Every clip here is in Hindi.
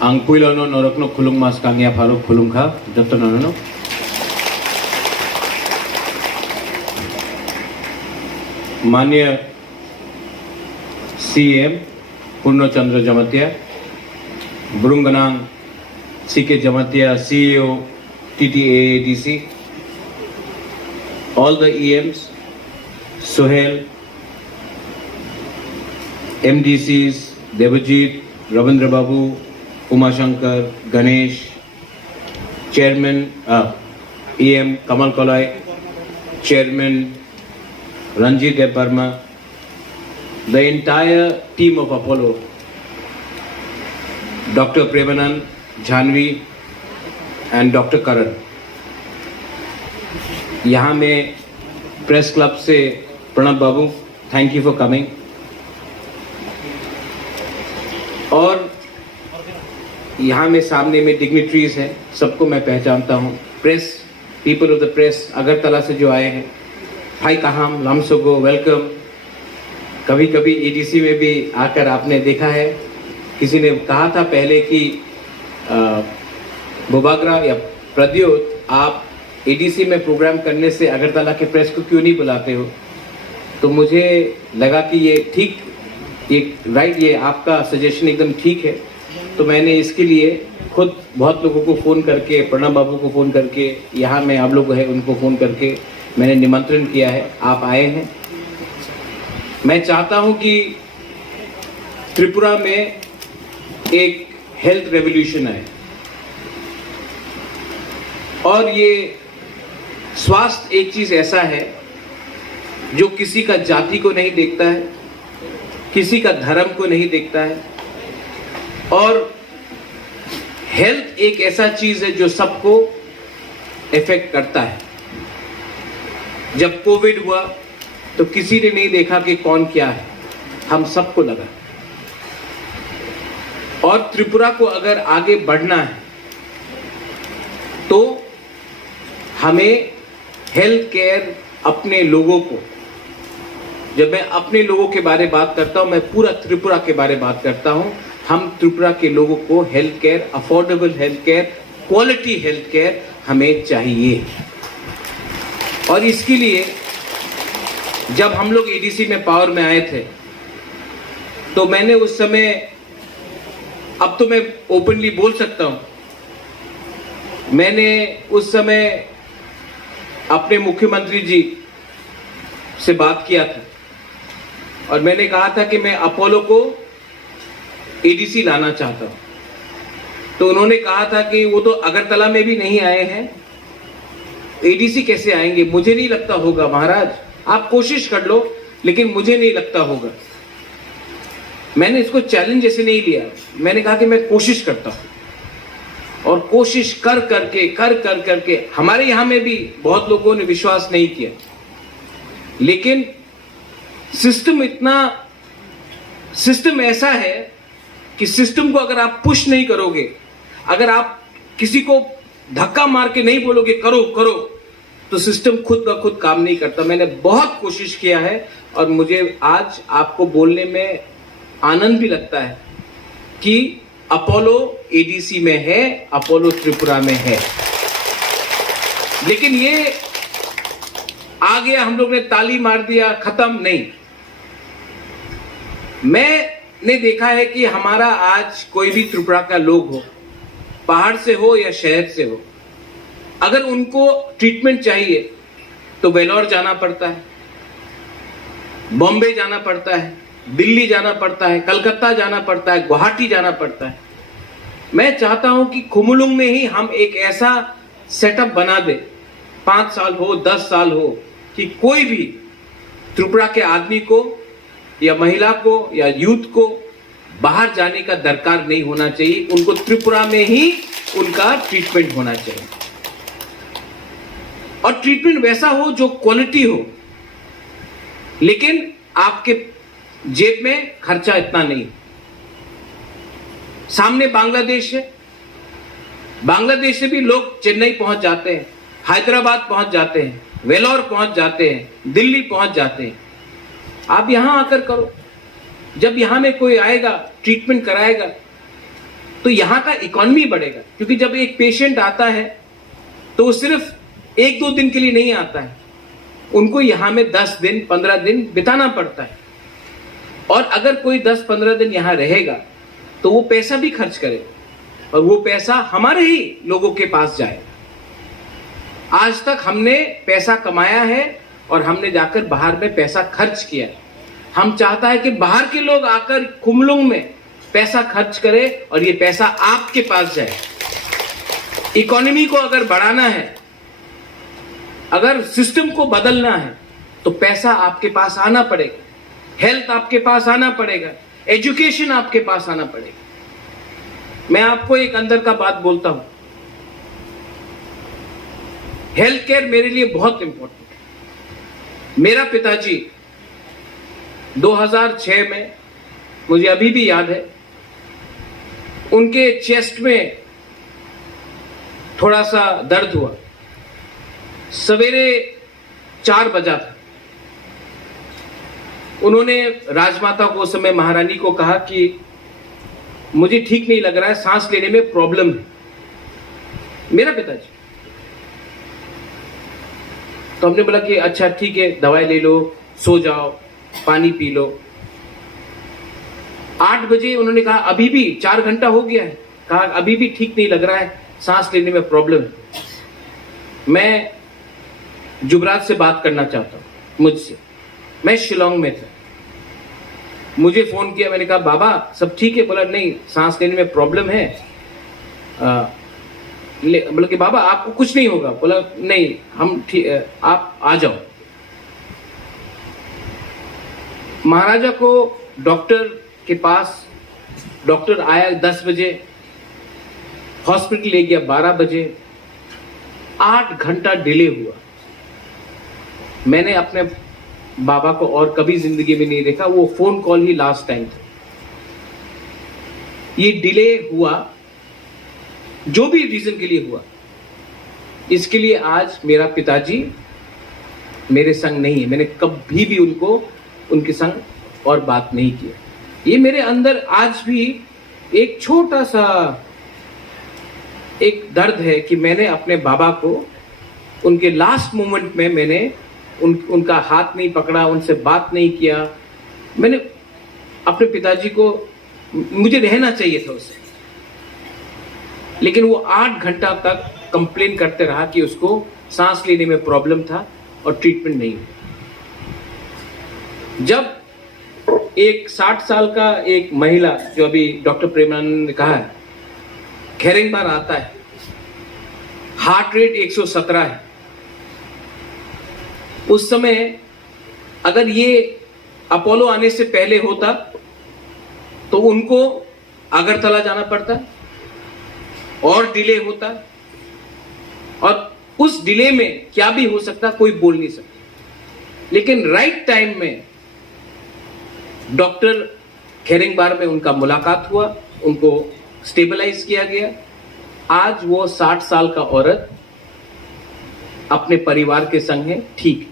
Ang puilono norokno khulung mas kangya pharo khulung kha Dr. Nono. माननीय CM Purnachandra जमतिया, ब्रुंगनांग C K जमतिया, CEO TTAADC, all the EMs, Sohail, MDCs, Devajit, Ravindra Babu, Umashankar, Ganesh, Chairman EM Kamal Kolai, Chairman Ranjit Debarma, the entire team of Apollo, Dr. Premanand, Janvi and Dr. Karan. यहाँ में प्रेस क्लब से प्रणब बाबू, थैंक यू फॉर कमिंग. और यहाँ में सामने में डिग्निटरीज हैं, सबको मैं पहचानता हूँ. Press, people of the press, Agartala से जो आए हैं, भाई कहाम, लामसोगो, वेलकम. कभी कभी एडीसी में भी आकर आपने देखा है. किसी ने कहा था पहले कि बुबागरा या प्रद्योत, आप एडीसी में प्रोग्राम करने से अगरतला के प्रेस को क्यों नहीं बुलाते हो? तो मुझे लगा कि ये ठीक, ये राइट, ये आपका सजेशन एकदम ठीक है. तो मैंने इसके लिए खुद बहुत लोगों को फ़ोन करके, प्रणब बाबू को फ़ोन करके, यहाँ में आप लोग हैं उनको फ़ोन करके मैंने निमंत्रण किया है. आप आए हैं. मैं चाहता हूं कि त्रिपुरा में एक हेल्थ रेवोल्यूशन आए और ये स्वास्थ्य एक चीज ऐसा है जो किसी का जाति को नहीं देखता है, किसी का धर्म को नहीं देखता है, और हेल्थ एक ऐसा चीज है जो सबको इफेक्ट करता है. जब कोविड हुआ तो किसी ने नहीं देखा कि कौन क्या है, हम सबको लगा. और त्रिपुरा को अगर आगे बढ़ना है तो हमें हेल्थ केयर, अपने लोगों को, जब मैं अपने लोगों के बारे में बात करता हूं, मैं पूरा त्रिपुरा के बारे में बात करता हूं. हम त्रिपुरा के लोगों को health care, affordable health care, quality health care हमें चाहिए. और इसके लिए जब हम लोग एडीसी में पावर में आए थे तो मैंने उस समय, अब तो मैं ओपनली बोल सकता हूं, मैंने उस समय अपने मुख्यमंत्री जी से बात किया था और मैंने कहा था कि मैं अपोलो को एडीसी लाना चाहता हूं. तो उन्होंने कहा था कि वो तो अगरतला में भी नहीं आए हैं, एडीसी कैसे आएंगे? मुझे नहीं लगता होगा महाराज, आप कोशिश कर लो, लेकिन मुझे नहीं लगता होगा. मैंने इसको चैलेंज ऐसे नहीं लिया, मैंने कहा कि मैं कोशिश करता हूं. और कोशिश कर करके हमारे यहां में भी बहुत लोगों ने विश्वास नहीं किया, लेकिन सिस्टम ऐसा है कि सिस्टम को अगर आप पुश नहीं करोगे, अगर आप किसी को धक्का मार के नहीं बोलोगे करो करो, तो सिस्टम खुद ब खुद काम नहीं करता. मैंने बहुत कोशिश किया है और मुझे आज आपको बोलने में आनंद भी लगता है कि अपोलो एडीसी में है, अपोलो त्रिपुरा में है. लेकिन ये आ गया, हम लोग ने ताली मार दिया, खत्म नहीं. मैंने देखा है कि हमारा आज कोई भी त्रिपुरा का लोग हो, पहाड़ से हो या शहर से हो, अगर उनको ट्रीटमेंट चाहिए तो वेलोर जाना पड़ता है, बॉम्बे जाना पड़ता है, दिल्ली जाना पड़ता है, कलकत्ता जाना पड़ता है, गुवाहाटी जाना पड़ता है. मैं चाहता हूं कि खुमुलुंग में ही हम एक ऐसा सेटअप बना दे, 5 साल हो, 10 साल हो, कि कोई भी त्रिपुरा के आदमी को या महिला को या यूथ को बाहर जाने का दरकार नहीं होना चाहिए. उनको त्रिपुरा में ही उनका ट्रीटमेंट होना चाहिए, और ट्रीटमेंट वैसा हो जो क्वालिटी हो, लेकिन आपके जेब में खर्चा इतना नहीं. सामने बांग्लादेश है, बांग्लादेश से भी लोग चेन्नई पहुंच जाते हैं, हैदराबाद पहुंच जाते हैं, वेलोर पहुंच जाते हैं, दिल्ली पहुंच जाते हैं. आप यहां आकर करो. जब यहां में कोई आएगा, ट्रीटमेंट कराएगा, तो यहां का इकोनॉमी बढ़ेगा। क्योंकि जब एक पेशेंट आता है तो वो सिर्फ 1-2 दिन के लिए नहीं आता है, उनको यहां में 10 दिन 15 दिन बिताना पड़ता है। और अगर कोई 10-15 दिन यहां रहेगा तो वो पैसा भी खर्च करेगा और वो पैसा हमारे ही लोगों के पास जाएगा। आज तक हमने पैसा कमाया है और हमने जाकर बाहर में पैसा खर्च किया है। हम चाहता है कि बाहर के लोग आकर खुमलुंग में पैसा खर्च करें और ये पैसा आपके पास जाए। इकोनॉमी को अगर बढ़ाना है, अगर सिस्टम को बदलना है, तो पैसा आपके पास आना पड़ेगा, हेल्थ आपके पास आना पड़ेगा, एजुकेशन आपके पास आना पड़ेगा। मैं आपको एक अंदर का बात बोलता हूं, हेल्थ केयर मेरे लिए बहुत इंपॉर्टेंट है। मेरा पिताजी 2006 में, मुझे अभी भी याद है, उनके चेस्ट में थोड़ा सा दर्द हुआ। सवेरे 4 बजा था। उन्होंने राजमाता को, उस समय महारानी को कहा कि मुझे ठीक नहीं लग रहा है, सांस लेने में प्रॉब्लम है। मेरा पिताजी। तो हमने बोला कि अच्छा ठीक है, दवाई ले लो, सो जाओ, पानी पी लो। 8 बजे उन्होंने कहा अभी भी 4 घंटा हो गया है, कहा अभी भी ठीक नहीं लग रहा है, सांस लेने में प्रॉब्लम है। मैं जुबराज से बात करना चाहता हूं, मुझसे। मैं शिलोंग में था, मुझे फोन किया, मैंने कहा बाबा सब ठीक है? बोला नहीं, सांस लेने में प्रॉब्लम है। बोला कि बाबा आपको कुछ नहीं होगा? बोला नहीं, हम ठीक, आप आ जाओ। महाराजा को डॉक्टर के पास, डॉक्टर आया 10 बजे, हॉस्पिटल ले गया 12 बजे, 8 घंटा डिले हुआ। मैंने अपने बाबा को और कभी जिंदगी में नहीं देखा, वो फोन कॉल ही लास्ट टाइम था। ये डिले हुआ, जो भी रीजन के लिए हुआ, इसके लिए आज मेरा पिताजी मेरे संग नहीं है। मैंने कभी भी उनके संग और बात नहीं किया। ये मेरे अंदर आज भी एक छोटा सा एक दर्द है कि मैंने अपने बाबा को उनके लास्ट मोमेंट में मैंने उनका हाथ नहीं पकड़ा, उनसे बात नहीं किया। मैंने अपने पिताजी को, मुझे रहना चाहिए था उससे, लेकिन वो 8 घंटा तक कंप्लेन करते रहा कि उसको सांस लेने में प्रॉब्लम था और ट्रीटमेंट नहीं हुआ। जब एक 60 साल का एक महिला, जो अभी डॉक्टर प्रेमानंद ने कहा है, खेरिंगबार आता है, हार्ट रेट 117 है। उस समय अगर ये अपोलो आने से पहले होता तो उनको अगरतला जाना पड़ता और डिले होता, और उस डिले में क्या भी हो सकता कोई बोल नहीं सकता। लेकिन राइट टाइम में डॉक्टर खेरिंगबार में उनका मुलाकात हुआ, उनको स्टेबलाइज किया गया। आज वो 60 साल का औरत अपने परिवार के संग है, ठीक।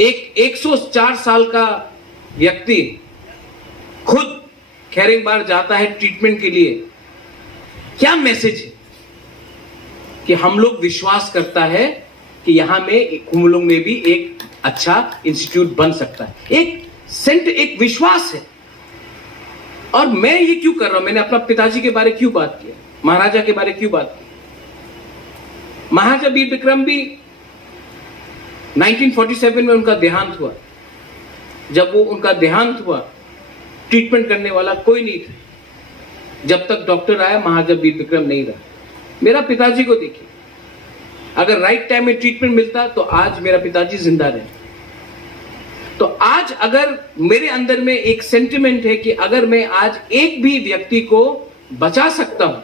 एक 104 साल का व्यक्ति खुद खेरिंगबार जाता है ट्रीटमेंट के लिए। क्या मैसेज है कि हम लोग विश्वास करता है कि यहां में खुमलुंग में भी एक अच्छा इंस्टीट्यूट बन सकता है। एक विश्वास है। और मैं ये क्यों कर रहा हूं? मैंने अपना पिताजी के बारे क्यों बात किया, महाराजा के बारे क्यों बात की? महाराजा वीर विक्रम भी 1947 में उनका देहांत हुआ। जब वो उनका देहांत हुआ, ट्रीटमेंट करने वाला कोई नहीं था। जब तक डॉक्टर आया, महाराजा वीर विक्रम नहीं रहा। मेरा पिताजी को देखिए, अगर राइट टाइम में ट्रीटमेंट मिलता तो आज मेरा पिताजी जिंदा रहे। तो आज अगर मेरे अंदर में एक सेंटिमेंट है कि अगर मैं आज एक भी व्यक्ति को बचा सकता हूं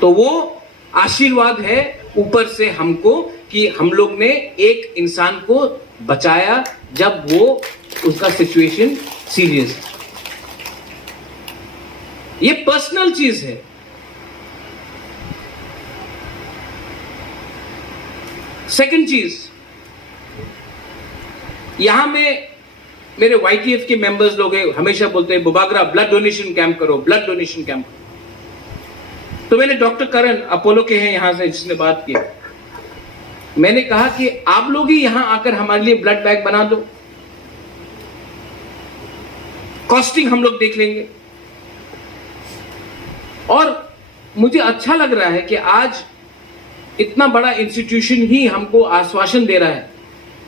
तो वो आशीर्वाद है ऊपर से हमको, कि हम लोग ने एक इंसान को बचाया जब वो उसका सिचुएशन सीरियस है। ये पर्सनल चीज है। सेकंड चीज, यहां में मेरे YTF के मेंबर्स लोग हैं, हमेशा बोलते हैं बुबागरा ब्लड डोनेशन कैंप करो, ब्लड डोनेशन कैंप करो। तो मैंने डॉक्टर करण अपोलो के हैं यहां से जिसने बात की, मैंने कहा कि आप लोग ही यहां आकर हमारे लिए ब्लड बैंक बना दो, कॉस्टिंग हम लोग देख लेंगे। और मुझे अच्छा लग रहा है कि आज इतना बड़ा इंस्टीट्यूशन ही हमको आश्वासन दे रहा है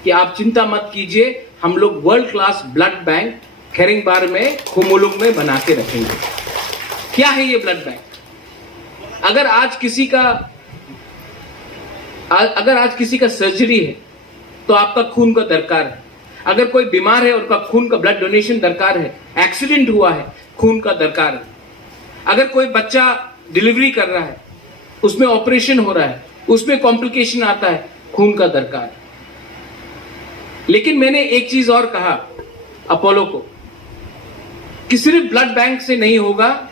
कि आप चिंता मत कीजिए, हम लोग वर्ल्ड क्लास ब्लड बैंक खेरिंगबार में खुमुलुंग में बना के रखेंगे। क्या है ये ब्लड बैंक? अगर आज किसी का सर्जरी है तो आपका खून का दरकार है, अगर कोई बीमार है और उसका खून का ब्लड डोनेशन दरकार है, एक्सीडेंट हुआ है खून का दरकार है, अगर कोई बच्चा डिलीवरी कर रहा है, उसमें ऑपरेशन हो रहा है, उसमें कॉम्प्लिकेशन आता है, खून का दरकार है। लेकिन मैंने एक चीज और कहा अपोलो को कि सिर्फ ब्लड बैंक से नहीं होगा।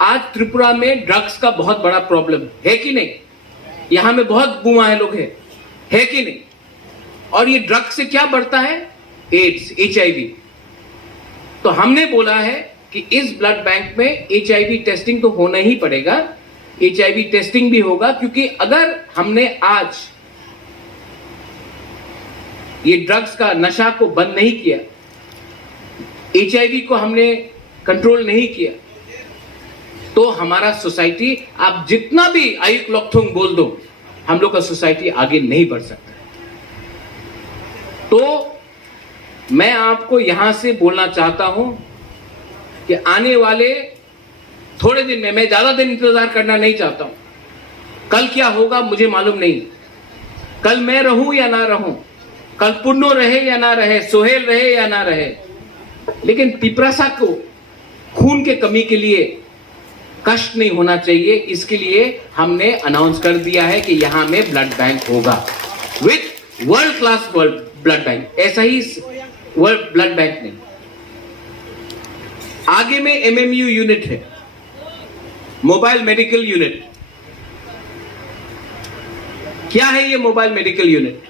आज त्रिपुरा में ड्रग्स का बहुत बड़ा प्रॉब्लम है कि नहीं? यहां में बहुत गुमाए लोग हैं, है कि नहीं? और ये ड्रग्स से क्या बढ़ता है? AIDS, HIV। तो हमने बोला है कि इस ब्लड बैंक में HIV टेस्टिंग तो होना ही पड़ेगा। HIV टेस्टिंग भी होगा, क्योंकि अगर हमने आज ये ड्रग्स का नशा को बंद नहीं किया, HIV को हमने कंट्रोल नहीं किया, तो हमारा सोसाइटी, आप जितना भी आयुक लोकथोंग बोल दो, हम लोग का सोसाइटी आगे नहीं बढ़ सकता। तो मैं आपको यहां से बोलना चाहता हूं कि आने वाले थोड़े दिन में, मैं ज्यादा दिन इंतजार करना नहीं चाहता हूं। कल क्या होगा मुझे मालूम नहीं, कल मैं रहूं या ना रहूं, कल पुन्नो रहे या ना रहे, सोहेल रहे या ना रहे, लेकिन पिपरासा को खून के कमी के लिए कष्ट नहीं होना चाहिए। इसके लिए हमने अनाउंस कर दिया है कि यहां में ब्लड बैंक होगा with world class blood bank. ऐसा ही वर्ल्ड ब्लड बैंक नहीं, आगे में MMU यूनिट है, मोबाइल मेडिकल यूनिट। क्या है ये मोबाइल मेडिकल यूनिट?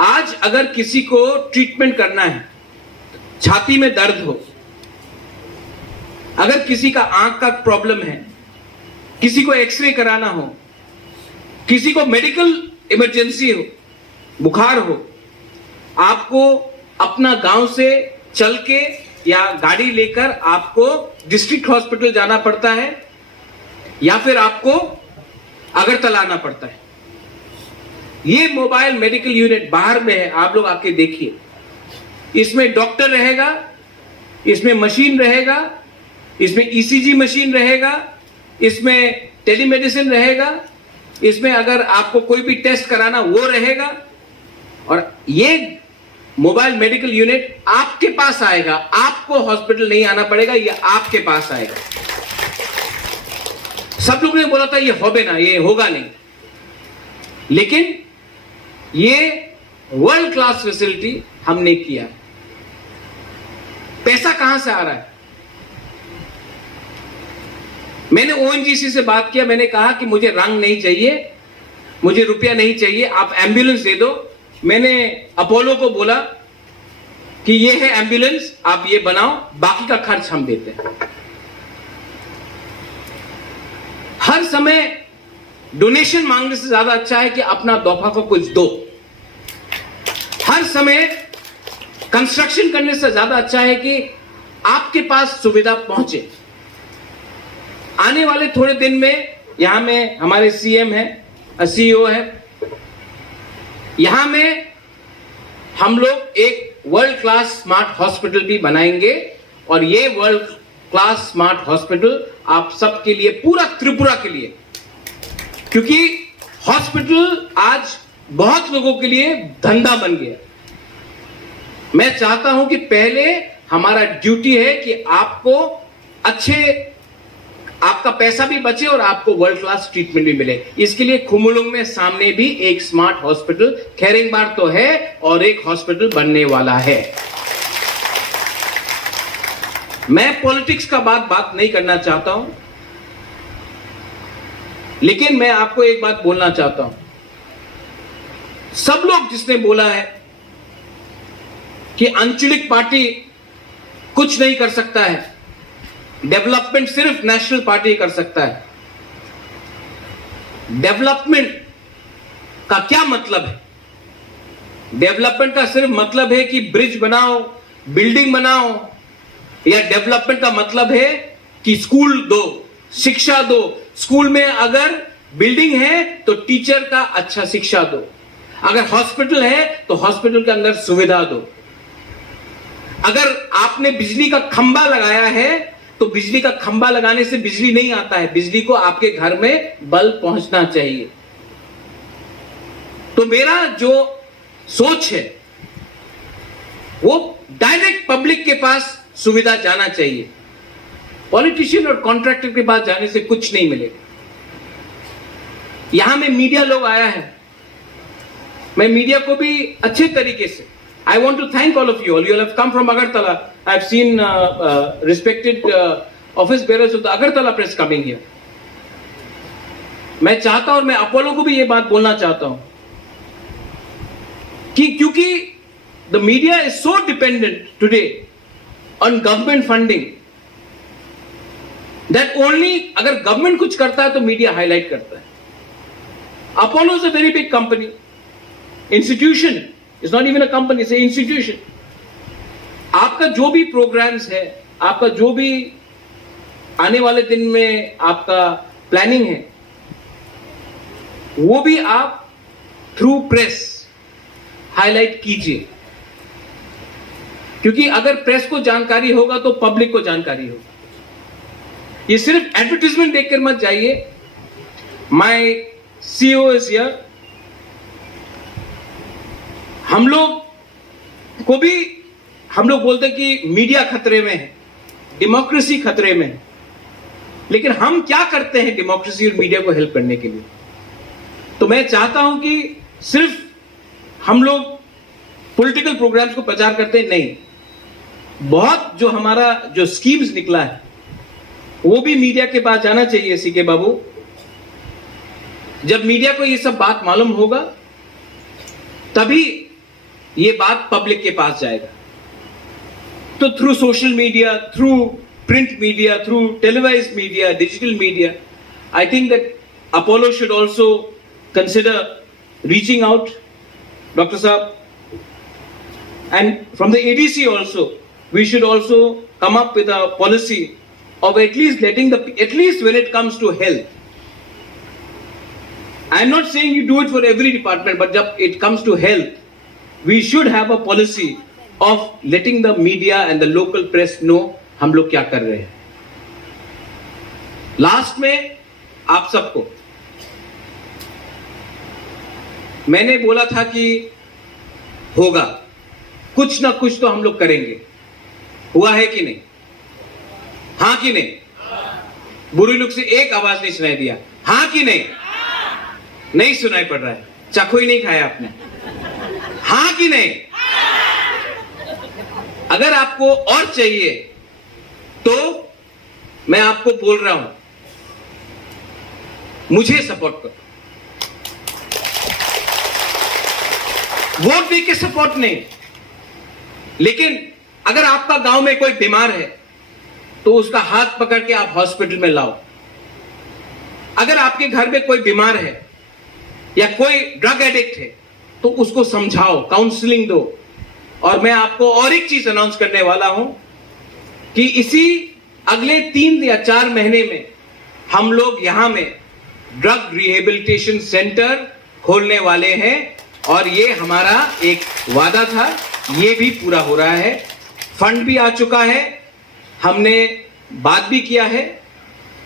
आज अगर किसी को ट्रीटमेंट करना है, छाती में दर्द हो, अगर किसी का आंख का प्रॉब्लम है, किसी को एक्सरे कराना हो, किसी को मेडिकल इमरजेंसी हो, बुखार हो, आपको अपना गांव से चल के या गाड़ी लेकर आपको डिस्ट्रिक्ट हॉस्पिटल जाना पड़ता है, या फिर आपको अगरतला आना पड़ता है। ये मोबाइल मेडिकल यूनिट बाहर में है, आप लोग आके देखिए। इसमें डॉक्टर रहेगा, इसमें मशीन रहेगा, इसमें ECG मशीन रहेगा, इसमें टेलीमेडिसिन रहेगा, इसमें अगर आपको कोई भी टेस्ट कराना वो रहेगा। और ये मोबाइल मेडिकल यूनिट आपके पास आएगा, आपको हॉस्पिटल नहीं आना पड़ेगा, ये आपके पास आएगा। सब लोगों ने बोला था ये होबे ना, ये होगा नहीं, लेकिन ये वर्ल्ड क्लास फैसिलिटी हमने किया। पैसा कहां से आ रहा है? मैंने ONGC से बात किया, मैंने कहा कि मुझे रंग नहीं चाहिए, मुझे रुपया नहीं चाहिए, आप एम्बुलेंस दे दो। मैंने अपोलो को बोला कि ये है एम्बुलेंस, आप ये बनाओ, बाकी का खर्च हम देते हैं। हर समय डोनेशन मांगने से ज्यादा अच्छा है कि अपना दोफा को कुछ दो। हर समय कंस्ट्रक्शन करने से ज्यादा अच्छा है कि आपके पास सुविधा पहुंचे। आने वाले थोड़े दिन में यहां में हमारे CM है, CEO है, यहां में हम लोग एक वर्ल्ड क्लास स्मार्ट हॉस्पिटल भी बनाएंगे। और ये वर्ल्ड क्लास स्मार्ट हॉस्पिटल आप सबके लिए, पूरा त्रिपुरा के लिए, क्योंकि हॉस्पिटल आज बहुत लोगों के लिए धंधा बन गया। मैं चाहता हूं कि पहले हमारा ड्यूटी है कि आपको आपका पैसा भी बचे और आपको वर्ल्ड क्लास ट्रीटमेंट भी मिले। इसके लिए खुमुलुंग में सामने भी एक स्मार्ट हॉस्पिटल खेरिंगबार तो है और एक हॉस्पिटल बनने वाला है। मैं पॉलिटिक्स का बात नहीं करना चाहता हूं, लेकिन मैं आपको एक बात बोलना चाहता हूं। सब लोग जिसने बोला है कि आंचलिक पार्टी कुछ नहीं कर सकता है, डेवलपमेंट सिर्फ नेशनल पार्टी कर सकता है। डेवलपमेंट का क्या मतलब है? डेवलपमेंट का सिर्फ मतलब है कि ब्रिज बनाओ, बिल्डिंग बनाओ, या डेवलपमेंट का मतलब है कि स्कूल दो, शिक्षा दो। स्कूल में अगर बिल्डिंग है तो टीचर का अच्छा शिक्षा दो, अगर हॉस्पिटल है तो हॉस्पिटल के अंदर सुविधा दो, अगर आपने बिजली का खंबा लगाया है तो बिजली का खंबा लगाने से बिजली नहीं आता है, बिजली को आपके घर में बल्ब पहुंचना चाहिए। तो मेरा जो सोच है वो डायरेक्ट पब्लिक के पास सुविधा जाना चाहिए। पॉलिटिशियन और कॉन्ट्रैक्टर के पास जाने से कुछ नहीं मिलेगा। यहां में मीडिया लोग आया है, मैं मीडिया को भी अच्छे तरीके से I want to thank all of you. You all have come from Agartala. I've seen respected office bearers of the Agartala press coming here. मैं चाहता हूं और मैं अपोलो को भी ये बात बोलना चाहता हूं कि क्योंकि the media is so dependent today on government funding that only अगर government कुछ करता है तो media highlight करता है. Apollo is a very big company, institution. It's not even a company, it's an institution. आपका जो भी प्रोग्राम्स है, आपका जो भी आने वाले दिन में आपका प्लानिंग है, वो भी आप थ्रू प्रेस हाईलाइट कीजिए, क्योंकि अगर प्रेस को जानकारी होगा तो पब्लिक को जानकारी होगा। ये सिर्फ एडवर्टाइजमेंट देखकर मत जाइए। My CEO is here. हम लोग को भी हम लोग बोलते हैं कि मीडिया खतरे में है, डेमोक्रेसी खतरे में है, लेकिन हम क्या करते हैं डेमोक्रेसी और मीडिया को हेल्प करने के लिए? तो मैं चाहता हूं कि सिर्फ हम लोग पॉलिटिकल प्रोग्राम्स को प्रचार करते हैं, नहीं, बहुत जो हमारा जो स्कीम्स निकला है वो भी मीडिया के पास जाना चाहिए। सीके बाबू, जब मीडिया को ये सब बात मालूम होगा तभी ये बात पब्लिक के पास जाएगा। तो through social media, through print media, through televised media, digital media, I think that Apollo should also consider reaching out, doctor साहब, and from the ADC also we should also come up with a policy of at least letting at least when it comes to health. I am not saying you do it for every department, but जब it comes to health, we should have a policy of letting the media and the local press know हम लोग क्या कर रहे हैं। लास्ट में आप सबको मैंने बोला था कि होगा कुछ ना कुछ तो हम लोग करेंगे। हुआ है कि नहीं? हाँ कि नहीं? बुरी लोग से एक आवाज नहीं सुनाई दिया। हाँ कि नहीं? नहीं सुनाई पड़ रहा है, चाकू ही नहीं खाया आपने। हाँ कि नहीं? अगर आपको और चाहिए तो मैं आपको बोल रहा हूं, मुझे सपोर्ट करो। वोट देके सपोर्ट नहीं, लेकिन अगर आपका गांव में कोई बीमार है तो उसका हाथ पकड़ के आप हॉस्पिटल में लाओ। अगर आपके घर में कोई बीमार है या कोई ड्रग एडिक्ट है तो उसको समझाओ, काउंसलिंग दो। और मैं आपको और एक चीज अनाउंस करने वाला हूं कि इसी अगले 3 या 4 महीने में हम लोग यहां में ड्रग रिहेबिलिटेशन सेंटर खोलने वाले हैं, और ये हमारा एक वादा था, ये भी पूरा हो रहा है। फंड भी आ चुका है, हमने बात भी किया है,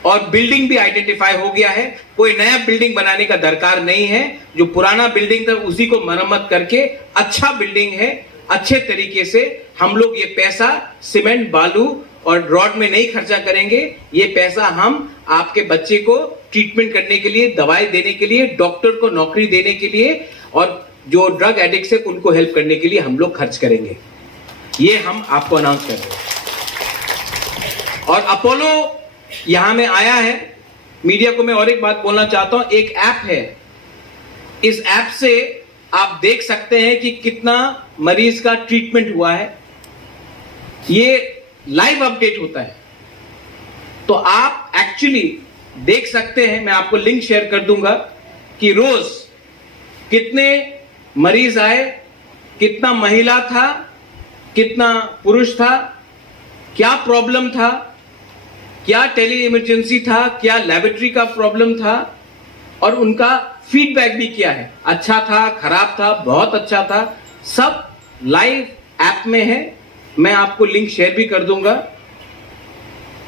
और बिल्डिंग भी आइडेंटिफाई हो गया है। कोई नया बिल्डिंग बनाने का दरकार नहीं है, जो पुराना बिल्डिंग था उसी को मरम्मत करके अच्छा बिल्डिंग है, अच्छे तरीके से हम लोग ये पैसा सीमेंट, बालू और रॉड में नहीं खर्चा करेंगे। ये पैसा हम आपके बच्चे को ट्रीटमेंट करने के लिए, दवाई देने के लिए, डॉक्टर को नौकरी देने के लिए, और जो ड्रग एडिक्ट है उनको हेल्प करने के लिए हम लोग खर्च करेंगे। ये हम आपको अनाउंस कर रहे हैं। और अपोलो यहां में आया है। मीडिया को मैं और एक बात बोलना चाहता हूं, एक ऐप है, इस ऐप से आप देख सकते हैं कि कितना मरीज का ट्रीटमेंट हुआ है, ये लाइव अपडेट होता है। तो आप एक्चुअली देख सकते हैं, मैं आपको लिंक शेयर कर दूंगा कि रोज कितने मरीज आए, कितना महिला था, कितना पुरुष था, क्या प्रॉब्लम था, क्या टेली इमरजेंसी था, क्या लेबोरेटरी का प्रॉब्लम था, और उनका फीडबैक भी किया है। अच्छा था, खराब था, बहुत अच्छा था, सब लाइव ऐप में है। मैं आपको लिंक शेयर भी कर दूंगा।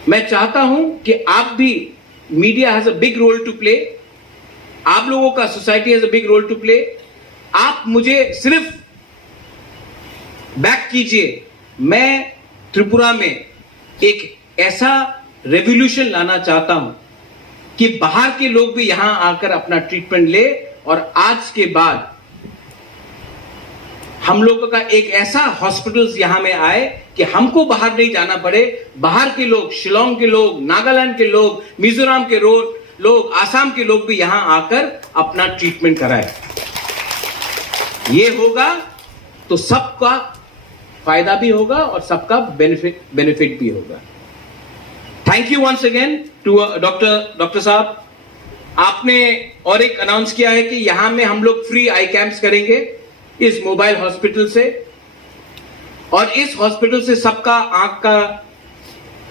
मैं चाहता हूं कि आप भी, media has a big role to play, आप लोगों का, society has a big role to play. आप मुझे सिर्फ बैक कीजिए। मैं त्रिपुरा में एक ऐसा रेवोल्यूशन लाना चाहता हूं कि बाहर के लोग भी यहां आकर अपना ट्रीटमेंट ले, और आज के बाद हम लोगों का एक ऐसा हॉस्पिटल्स यहां में आए कि हमको बाहर नहीं जाना पड़े। बाहर के लोग, शिलोंग के लोग, नागालैंड के लोग, मिजोरम के लोग, आसाम के लोग भी यहां आकर अपना ट्रीटमेंट कराए। ये होगा तो सबका फायदा भी होगा और सबका बेनिफिट भी होगा। Thank you once again to doctor साहब। आपने और एक अनाउंस किया है कि यहां में हम लोग फ्री आई कैंप्स करेंगे इस मोबाइल हॉस्पिटल से, और इस हॉस्पिटल से सबका आंख का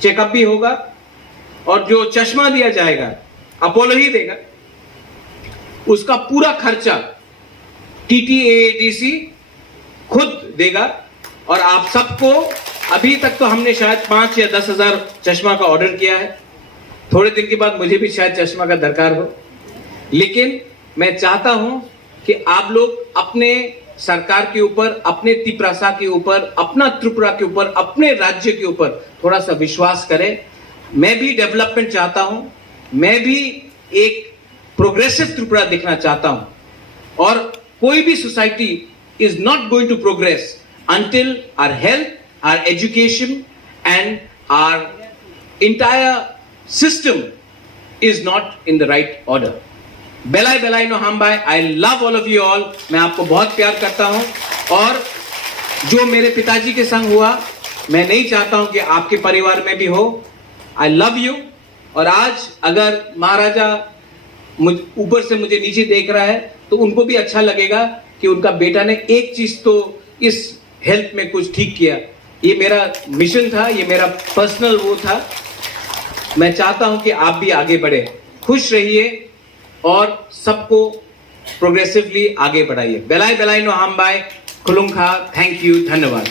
चेकअप भी होगा, और जो चश्मा दिया जाएगा अपोलो ही देगा, उसका पूरा खर्चा TTAADC खुद देगा। और आप सबको, अभी तक तो हमने शायद 5 या 10 हजार चश्मा का ऑर्डर किया है, थोड़े दिन के बाद मुझे भी शायद चश्मा का दरकार हो, लेकिन मैं चाहता हूं कि आप लोग अपने सरकार के ऊपर, अपने तिप्रासा के ऊपर, अपना त्रिपुरा के ऊपर, अपने राज्य के ऊपर थोड़ा सा विश्वास करें। मैं भी डेवलपमेंट चाहता हूं, मैं भी एक प्रोग्रेसिव त्रिपुरा देखना चाहता हूं, और कोई भी society is not going to progress until our health, our education and our entire system is not in the right order. Belai belai no hambai. I love all of you all. मैं आपको बहुत प्यार करता हूं, और जो मेरे पिताजी के संग हुआ, मैं नहीं चाहता हूं कि आपके परिवार में भी हो। I love you। और आज अगर महाराजा ऊपर से मुझे नीचे देख रहा है तो उनको भी अच्छा लगेगा कि उनका बेटा ने एक चीज तो इस हेल्थ में कुछ ठीक किया। ये मेरा मिशन था, ये मेरा पर्सनल वो था। मैं चाहता हूं कि आप भी आगे बढ़े, खुश रहिए और सबको प्रोग्रेसिवली आगे बढ़ाइए। बेलाई बेलाई नो हम बाय खुलुंखा। थैंक यू, धन्यवाद।